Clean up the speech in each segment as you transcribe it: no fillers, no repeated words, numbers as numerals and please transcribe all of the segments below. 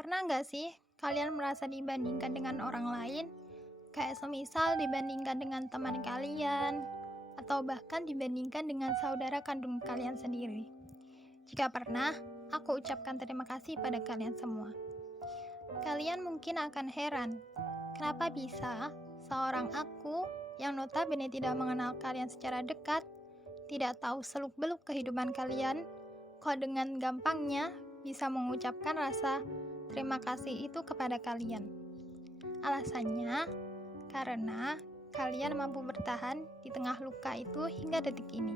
Pernah nggak sih kalian merasa dibandingkan dengan orang lain? Kayak semisal dibandingkan dengan teman kalian, atau bahkan dibandingkan dengan saudara kandung kalian sendiri. Jika pernah, aku ucapkan terima kasih pada kalian semua. Kalian mungkin akan heran, kenapa bisa seorang aku yang notabene tidak mengenal kalian secara dekat, tidak tahu seluk-beluk kehidupan kalian, kok dengan gampangnya bisa mengucapkan rasa terima kasih itu kepada kalian. Alasannya, karena kalian mampu bertahan di tengah luka itu hingga detik ini.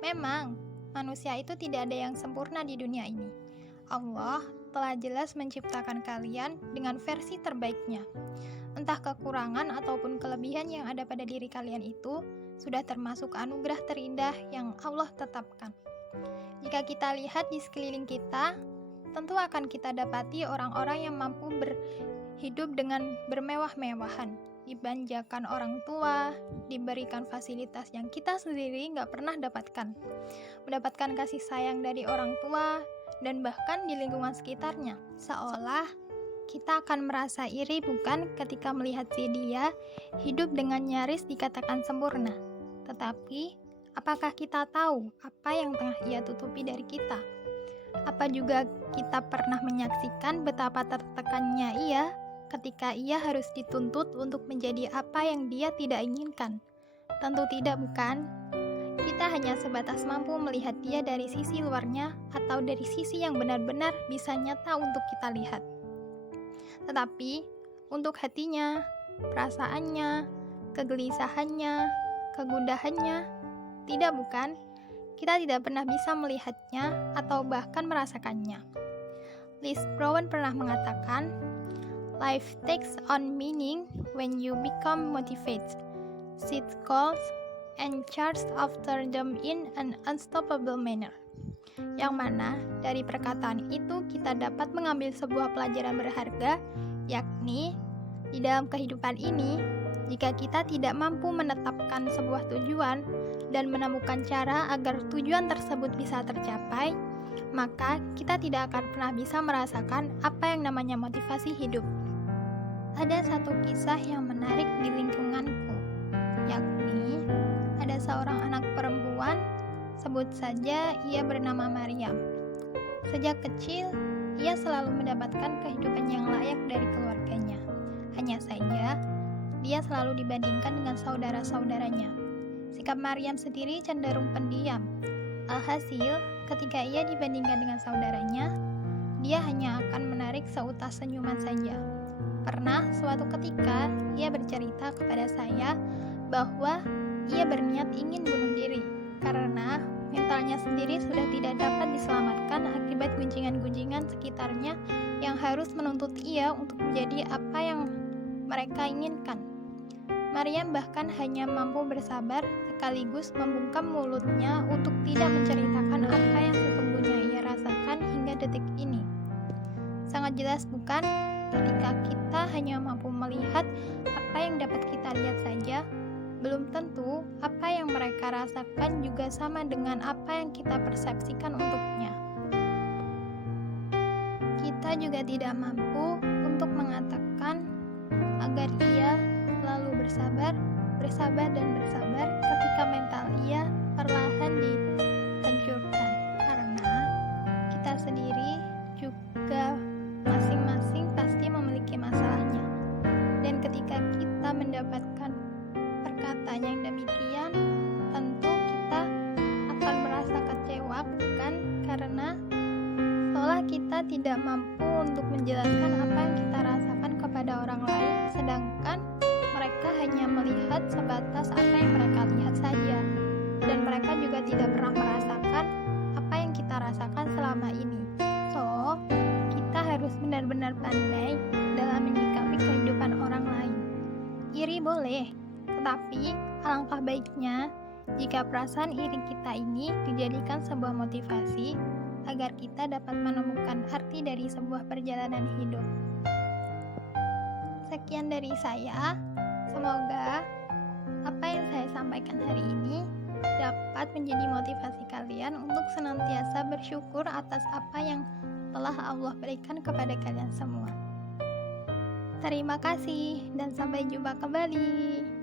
Memang, manusia itu tidak ada yang sempurna di dunia ini. Allah telah jelas menciptakan kalian dengan versi terbaiknya. Entah kekurangan ataupun kelebihan yang ada pada diri kalian itu sudah termasuk anugerah terindah yang Allah tetapkan. Jika kita lihat di sekeliling kita, tentu akan kita dapati orang-orang yang mampu berhidup dengan bermewah-mewahan, dibanjakan orang tua, diberikan fasilitas yang kita sendiri nggak pernah dapatkan, mendapatkan kasih sayang dari orang tua, dan bahkan di lingkungan sekitarnya. Seolah kita akan merasa iri bukan ketika melihat dia hidup dengan nyaris dikatakan sempurna. Tetapi, apakah kita tahu apa yang tengah ia tutupi dari kita? Apa juga kita pernah menyaksikan betapa tertekannya ia ketika ia harus dituntut untuk menjadi apa yang dia tidak inginkan? Tentu tidak, bukan? Kita hanya sebatas mampu melihat dia dari sisi luarnya atau dari sisi yang benar-benar bisa nyata untuk kita lihat. Tetapi, untuk hatinya, perasaannya, kegelisahannya, kegundahannya, tidak, bukan? Kita tidak pernah bisa melihatnya atau bahkan merasakannya. Liz Brown pernah mengatakan, "Life takes on meaning when you become motivated, set goals, and charge after them in an unstoppable manner." Yang mana dari perkataan itu kita dapat mengambil sebuah pelajaran berharga, yakni di dalam kehidupan ini, jika kita tidak mampu menetapkan sebuah tujuan dan menemukan cara agar tujuan tersebut bisa tercapai, maka kita tidak akan pernah bisa merasakan apa yang namanya motivasi hidup. Ada satu kisah yang menarik di lingkunganku, yakni ada seorang anak perempuan, sebut saja ia bernama Maryam. Sejak kecil, ia selalu mendapatkan kehidupan yang layak dari keluarganya. Hanya saja, dia selalu dibandingkan dengan saudara-saudaranya. Sikap Maryam sendiri cenderung pendiam. Alhasil, ketika ia dibandingkan dengan saudaranya, dia hanya akan menarik seutas senyuman saja. Pernah suatu ketika, ia bercerita kepada saya bahwa ia berniat ingin bunuh diri karena mentalnya sendiri sudah tidak dapat diselamatkan akibat gunjingan-gunjingan sekitarnya yang harus menuntut ia untuk menjadi apa yang mereka inginkan. Maryam bahkan hanya mampu bersabar sekaligus membungkam mulutnya untuk tidak menceritakan apa yang sesungguhnya ia rasakan hingga detik ini. Sangat jelas bukan, ketika kita hanya mampu melihat apa yang dapat kita lihat saja, belum tentu apa yang mereka rasakan juga sama dengan apa yang kita persepsikan untuknya. Kita juga tidak mampu untuk mengatakan agar ia selalu bersabar dan bersabar ketika mental ia perlahan dihancurkan, karena kita sendiri juga masing-masing pasti memiliki masalahnya. Dan ketika kita mendapatkan perkataan yang demikian, tentu kita akan merasa kecewa, bukan? Karena seolah kita tidak mampu untuk menjelaskan apa yang kita rasakan kepada orang lain, sedangkan mereka hanya melihat sebatas apa yang mereka lihat saja, dan mereka juga tidak pernah merasakan apa yang kita rasakan selama ini. So, kita harus benar-benar pandai dalam menyikapi kehidupan orang lain. Iri boleh, tetapi alangkah baiknya jika perasaan iri kita ini dijadikan sebuah motivasi agar kita dapat menemukan arti dari sebuah perjalanan hidup. Sekian dari saya. Semoga apa yang saya sampaikan hari ini dapat menjadi motivasi kalian untuk senantiasa bersyukur atas apa yang telah Allah berikan kepada kalian semua. Terima kasih dan sampai jumpa kembali.